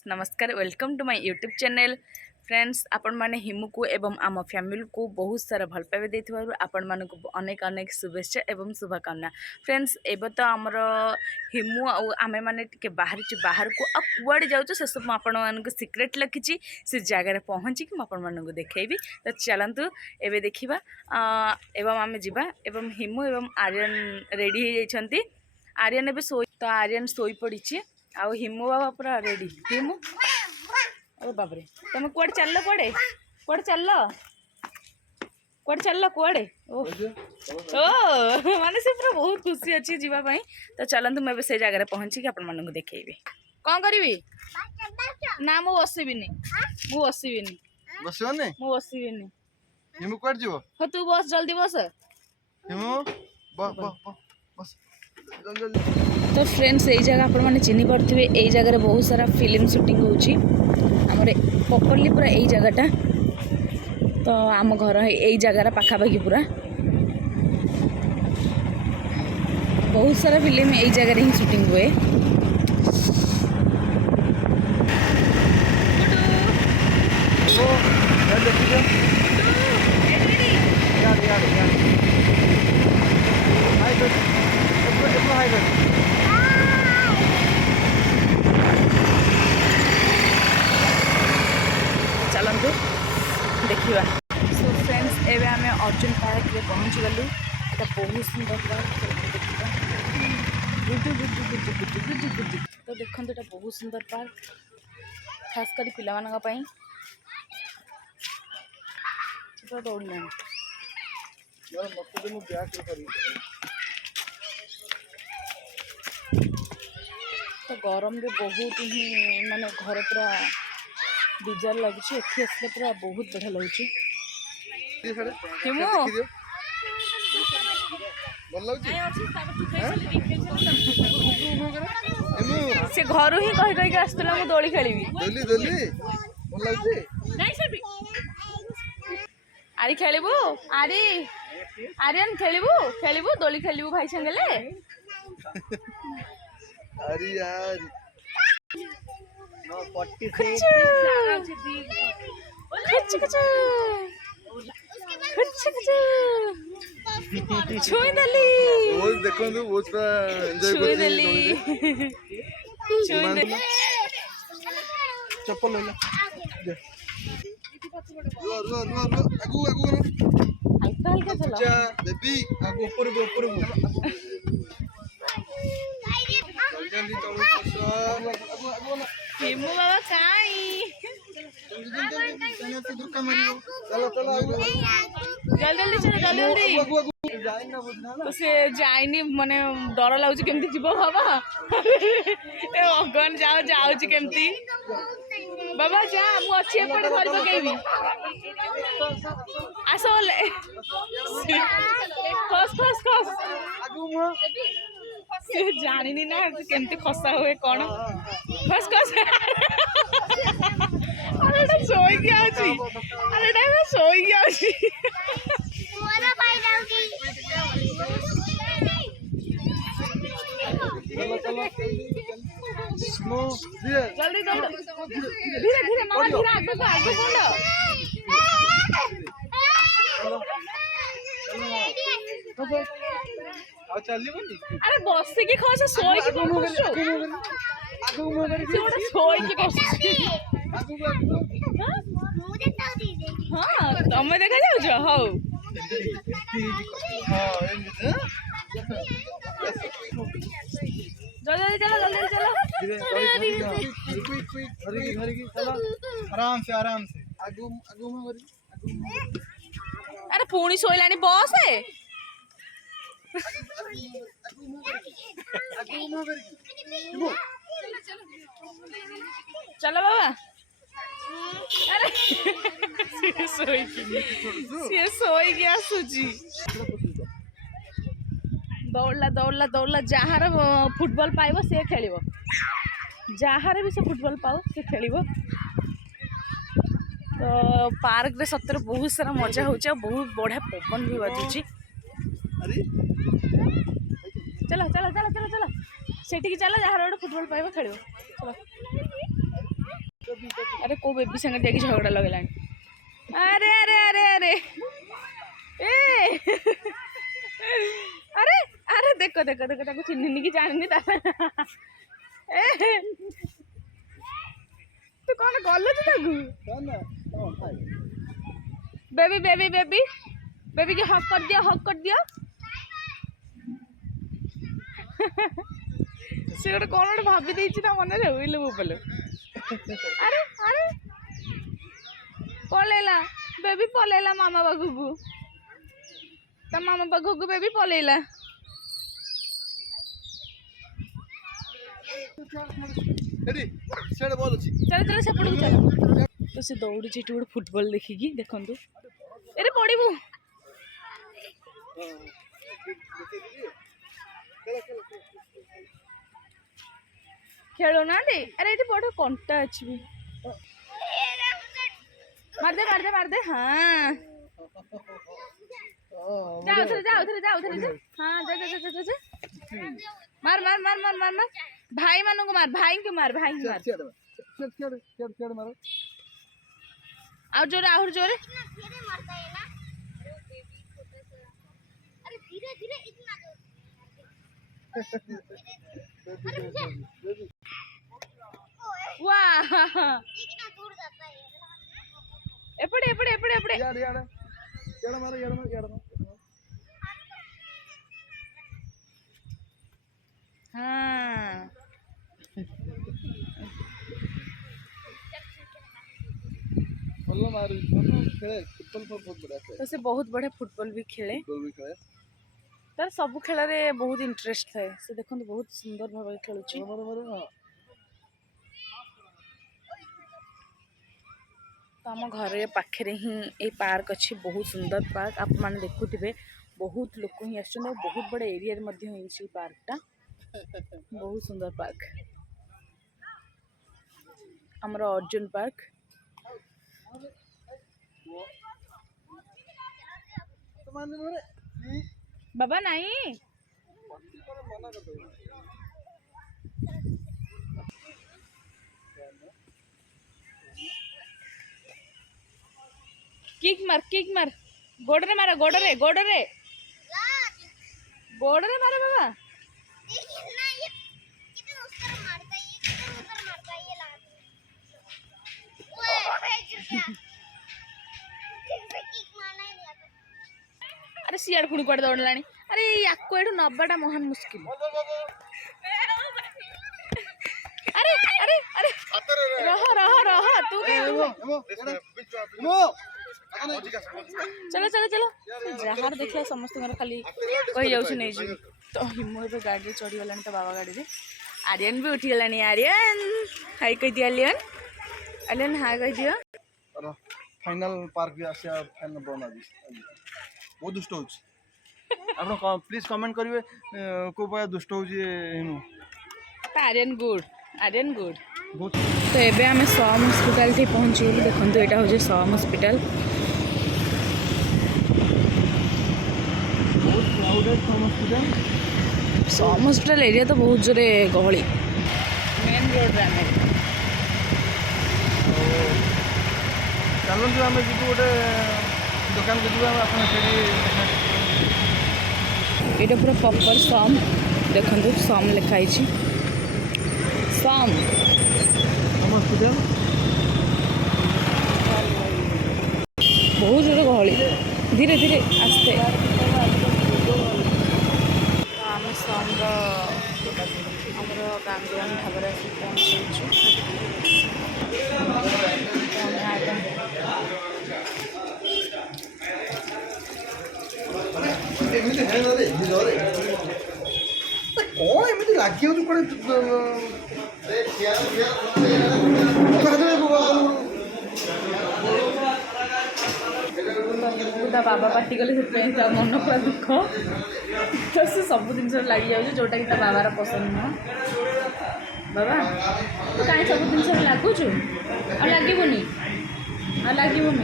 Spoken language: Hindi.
फ्रेंड्स नमस्कार welcome to my YouTube channel. Friends आपण माने हिमू को एवं आम फैमिली को बहुत सारा भल पाइबे देथिबारु आपण मानक अनेक अनेक शुभेच्छा एवं शुभकामना। फ्रेंड्स एबे तो आमर हिमू आमे माने टिके बाहर को आ कुआडे जाउछु से सब आपण मानक सीक्रेट लखिची से जगह रे पहुंची कि आपण मानक देखेबी। तो चलंतु एबे देखिबा एवं आमे जिबा एवं हिमू एवं आर्यन रेडी हे जाइछंती। आर्यन एबे सोई तो आर्यन सोई पड़ीची आउ हिमू बाबा पूरा रेडी। हिमू अरे बाप रे तुम कुआडे चल कुआडे ओ माने से पूरा बहुत खुशी अच्छी जीवा पई। तो चलंतु मैं से जगह पहुंची कि आपण मानन को देखेबी कोन करबी ना मु बसबिनी हिमू कुआडे जीवो हो तू बस जल्दी बस हिमू बस जल्दी। तो फ्रेंड्स यही जगह आपण मैंने चिन्ह पारे यही जगह बहुत सारा फिल्म शूटिंग होची हमरे प्रॉपर्ली पूरा यही जगहटा। तो आम घर यही जगह पाखापाखि पूरा बहुत सारा फिल्म यही जगह ही शूटिंग हुए। चलतु देखा। सो फ्रेंड्स एवं आम अर्जुन पार्क रे पहुँच गलु। এটা बहुत सुंदर पार्क देखा तो देखो ये बहुत सुंदर पार्क खास कर पिला दौड़ना तो गरम रे बहुत ही माने घर पूरा डिजार लगुच एठी आसले पूरा बहुत बढ़िया लगुच। से घर ही कही कही आसला मु दोली खेली आरी खेलबू आरी आर्यन खेलबू दोली खेलबू भाई संगले अरे यार छुई दली बहुत देखो बहुत एंजॉय छुई दली चप्पल ले आगू हल्का हल्का चलो बेबी आगू ऊपर हिमू बाबा काई जल्दी तो से जाइनी माने डर लगुच केमती जीव बाबा अगन जाओ केमती बाबा जा मु अच्छी एपटे धरि पकेबी आस खस से जानी ना केमती खसा हुए कौन खस अरे सोई गया सोई गया जल्दी धीरे धीरे मामा धीरे आगे अरे बस की खस सोई की हाँ तुम देखा जाऊ हौ जल्दी चलो आराम से अरे पुणी शोलानी बस चलो बाबा अरे सोई गया सुजी दौड़ला जहाँ फुटबॉल पाइब से खेल जहाँ भी से फुटबॉल पाओ से खेल। तो पार्क रे सतर बहुत सारा मजा हो बहुत बढ़िया पवन भी बाजुची। चलो सेठी चलो जहाँ फुटबॉल पाइब खेल चलो अरे को बेबी संगे जाके झगड़ा लगेलानी अरे अरे अरे अरे ए अरे अरे देखो देखो देखो ताको चिन्हनी की जाननी ता ए तू कौन गलत लागू बेबी बेबी बेबी बेबी की हक कर दिया से गोटे कौन गोटे भाभी देछि ता मन रे होइले बोले अरे अरे पलेला बेबी पलेला मामा बागुगु ता मामा बागुगु बेबी पलेला एडी सेड बॉल अछि चल चल से पड़ू चल तो से दौड़ी जेठी गोटे फुटबॉल देखिकी देखंतु एरे पड़ीबू खेलो ना दे अरे ये बड़ा कंटा अच्छी भी मार दे हाँ जा उधर हाँ जा जा जा जा जा मार मार मार मार मार मार भाई मानो को मार भाई को मार मारो और जोरे अरे धीरे धीरे इतना वाह इतना दूर जाता है एपड़े यार मारो हाँ बोलो मारो खेले फुटबॉल बहुत बढ़िया है तो से बहुत बढ़िया फुटबॉल भी खेले तार सब खेल रे बहुत इंटरेस्ट थाए से देखो बहुत सुंदर भाव खेलुची तो आम घर पाखे ही ये पार्क अच्छी बहुत सुंदर पार्क आप मैंने देखुवे बहुत लोक ही आसुँच बहुत बड़े एरिया पार्कटा बहुत सुंदर पार्क आमर अर्जुन पार्क बाबा नहीं किक मार गोड़े मारो गोड़े मारो बाबा ना ये कितना उस तरफ मारता है ये कितना उधर मारता है ये लात ओए गिर गया किक मारना ही नहीं आता अरे सियाड़ पुणी कुआड़े दौड़लानी अरे याको एठू नबाटा महान मुस्किल अरे अरे अरे रह तू चलो चलो चलो जहार देखा समस्त खाली कही जाऊँ नहीं जी तो हिमु ए गाड़ी चढ़ी गला तो बाबा गाड़ी में आर्यन भी उठीगला आर्यन हाई कह दिया आर्यन हाँ कह दियो फाइनल पार्क भी आसे फाइनल बना दी बहुत दुष्ट हो प्लीज कमेंट करिवे को बया दुष्ट हो आर्यन गुड तो एबे आमे सम हॉस्पिटल थी पहुंची गलु देखंतु एटा हो जे सम हॉस्पिटल सम हॉस्पिटल एरिया तो बहुत जोरे गहली मेन रोड रे आमे चलो जो आम जी गोटे दुकान को जी ये पूरा प्रॉपर सम देखंतु सम लिखाई छी सम हॉस्पिटल बहुत जोर गहली धीरे धीरे आस्ते आम समर आमर गांगुराम ढाबर कौन एमती लगे ता बाबा पार्टी कले मन पूरा दुख तो से सब जिन लग जाऊँ जोटा कि बाबार पसंद नुह बाबा तू कहीं सब जिन लगुचु आ लगनी